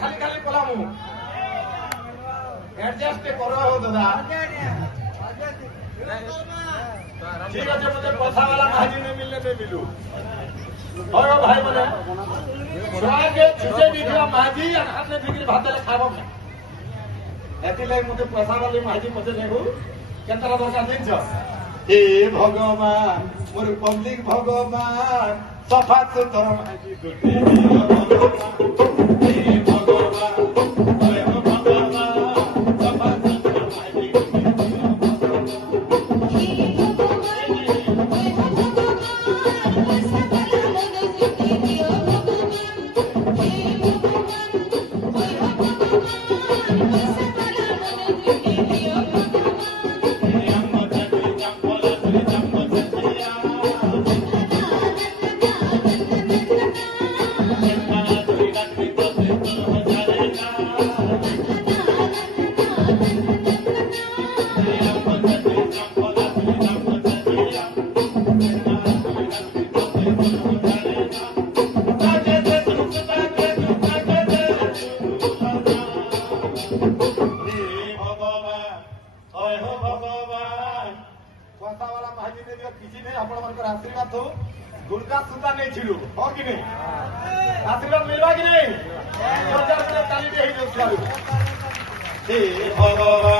খালি খালি column adjust করো দাদা ঠিক আছে मुझे पसावाला भाजी नहीं मिलने नहीं मिलू और भाई बोले के छुटे दिखला भाजी और हाथ में दिखली भात ले खाबो एति लाग मुझे पसावाली भाजी पछे लेगु केतरा दरकार दिन छ हे भगवान मोर पब्लिक भगवान सफा सुतर भाजी दुटी आशीर्वाद हो गुड़का सूता नहीं छिड़ू हो कि नहीं आशीर्वाद मिलवा कि नहीं हे भगवान